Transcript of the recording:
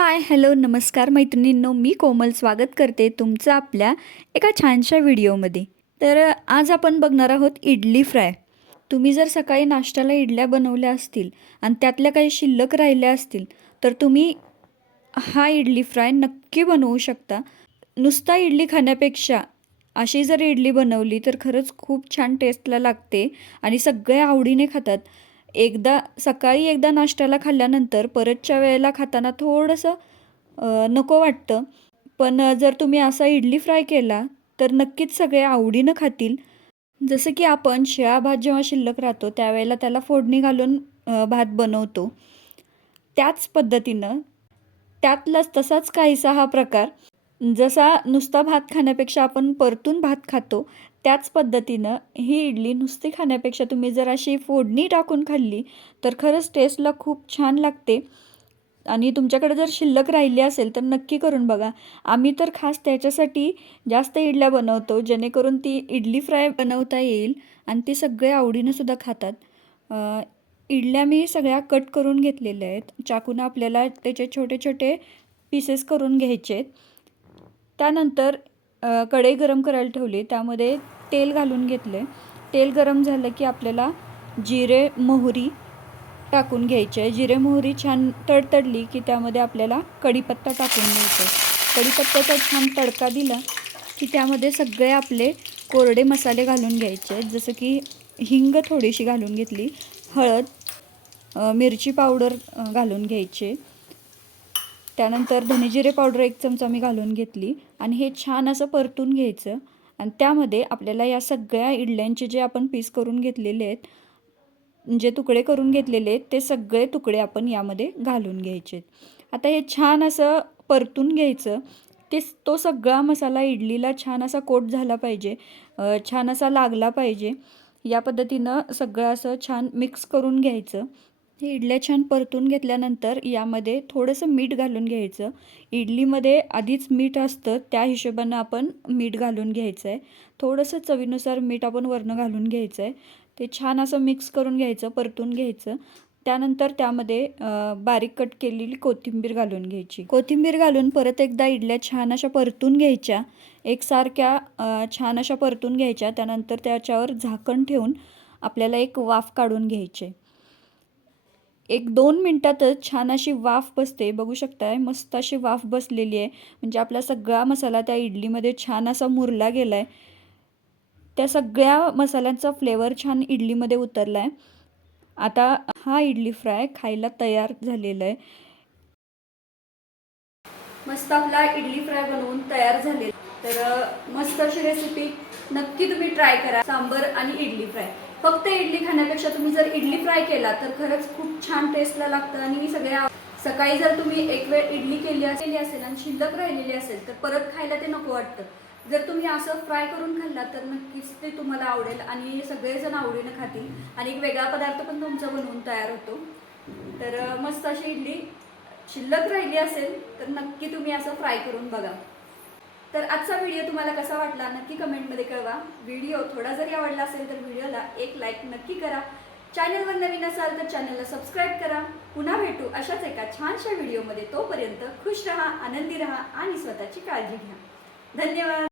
Hi hello नमस्कार मैत्रिणींनो मी कोमल स्वागत करते तुमचं आपल्या एका छानशा व्हिडिओमध्ये. तर आज आपण बघणार आहोत इडली फ्राय. तुम्ही जर सकाळी नाश्त्याला इडल्या बनवल्या असतील आणि त्यातल्या काही शिल्लक राहिल्या असतील तर तुम्ही हा इडली फ्राय नक्की बनवू शकता. नुसता इडली खाण्यापेक्षा अशी जर इडली बनवली तर खरंच खूप छान टेस्टला लागते आणि सगळे आवडीने खातात. एकदा सकाळी एकदा नाश्त्याला खाल्ल्यानंतर परतच्या वेळेला खाताना थोडंसं नको वाटतं. पण जर तुम्ही असा इडली फ्राय केला तर नक्कीच सगळे आवडीनं खातील. जसं की आपण शिळा भात जेव्हा शिल्लक राहतो त्यावेळेला त्याला फोडणी घालून भात बनवतो. त्याच पद्धतीनं त्यातलाच तसाच काहीसा हा प्रकार. जसा नुसता भात खाण्यापेक्षा आपण परतून भात खातो त्याच पद्धतीनं ही इडली नुसती खाण्यापेक्षा तुम्ही जर अशी फोडणी टाकून खाल्ली तर खरंच टेस्टला खूप छान लागते. आणि तुमच्याकडे जर शिल्लक राहिली असेल तर नक्की करून बघा. आम्ही तर खास त्याच्यासाठी जास्त इडल्या बनवतो जेणेकरून ती इडली फ्राय बनवता येईल आणि ती सगळे आवडीनं सुद्धा खातात. इडल्या मी सगळ्या कट करून घेतलेल्या आहेत. चाकूनं आपल्याला त्याचे छोटे छोटे पीसेस करून घ्यायचे आहेत. त्यानंतर कढई गरम करायला ठेवली. त्यामध्ये तेल घालून घेतले. तेल गरम झालं की आपल्याला जिरे मोहरी टाकून घ्यायचे. आहे जिरे मोहरी छान तडतडली की त्यामध्ये आपल्याला कढीपत्ता टाकून घ्यायचा आहे कढीपत्त्याचा छान तडका दिला की त्यामध्ये सगळे आपले कोरडे मसाले घालून घ्यायचे. आहेत जसं की हिंग थोडीशी घालून घेतली हळद मिरची पावडर घालून घ्यायचे. त्यानंतर धनेजिरे पावडर एक चमचा मी घालून घेतली आणि हे छान असं परतून घ्यायचं. आणि त्यामध्ये आपल्याला या सगळ्या इडल्यांचे जे आपण पीस करून घेतलेले आहेत जे तुकडे करून घेतलेले आहेत ते सगळे तुकडे आपण यामध्ये घालून घ्यायचे आता हे छान असं परतून घ्यायचं. ते तो सगळा मसाला इडलीला छान असा कोट झाला पाहिजे छान असा लागला पाहिजे. या पद्धतीनं सगळं असं छान मिक्स करून घ्यायचं. हे इडल्या छान परतून घेतल्यानंतर यामध्ये थोडंसं मीठ घालून घ्यायचं. इडलीमध्ये आधीच मीठ असतं त्या हिशोबानं आपण मीठ घालून घ्यायचं आहे थोडंसं चवीनुसार मीठ आपण वरनं घालून घ्यायचं आहे ते छान असं मिक्स करून घ्यायचं परतून घ्यायचं. त्यानंतर त्यामध्ये बारीक कट केलेली कोथिंबीर घालून घ्यायची. कोथिंबीर घालून परत एकदा इडल्या छान अशा परतून घ्यायच्या. एकसारख्या छान अशा परतून घ्यायच्या. त्यानंतर त्याच्यावर झाकण ठेवून आपल्याला एक वाफ काढून घ्यायचे. एक दोन मिनटातच छान अशी वाफ बसते. बघू शकताय मस्त अशी वाफ बसलेली आहे. म्हणजे आपला सगळा मसाला त्या इडलीमध्ये छान असा मुरला गेला आहे त्या सगळ्या मसाल्यांचा फ्लेवर छान इडलीमध्ये उतरला आहे आता हा इडली फ्राय खायला तयार झालेला आहे. मस्त आपला इडली फ्राय बनवून तयार झाले तर मस्त अशी रेसिपी नक्की तुम्ही ट्राय करा. सांबर आणि इडली फ्राय फक्त इडली खाण्यापेक्षा तुम्ही जर इडली फ्राय केला तर खरंच खूप छान टेस्टला लागतं. आणि सगळ्या सकाळी जर तुम्ही एक वेळ इडली केली असलेली असेल आणि शिल्लक राहिलेली असेल तर परत खायला ते नको वाटतं. जर तुम्ही असं फ्राय करून खाल्ला तर नक्कीच ते तुम्हाला आवडेल आणि सगळेजण आवडीनं खातील. आणि एक वेगळा पदार्थ पण तुमचा बनवून तयार होतो. तर मस्त अशी इडली शिल्लक राहिली असेल तर नक्की तुम्ही असं फ्राय करून बघा. तर आजचा व्हिडिओ तुम्हाला कसा वाटला नक्की कमेंटमध्ये कळवा. व्हिडिओ थोडा जरी आवडला असेल तर व्हिडिओला एक लाईक नक्की करा. चॅनलवर नवीन असाल तर चॅनलला सबस्क्राईब करा. पुन्हा भेटू अशाच एका छानशा व्हिडिओमध्ये तोपर्यंत खुश रहा आनंदी रहा आणि स्वतःची काळजी घ्या. धन्यवाद.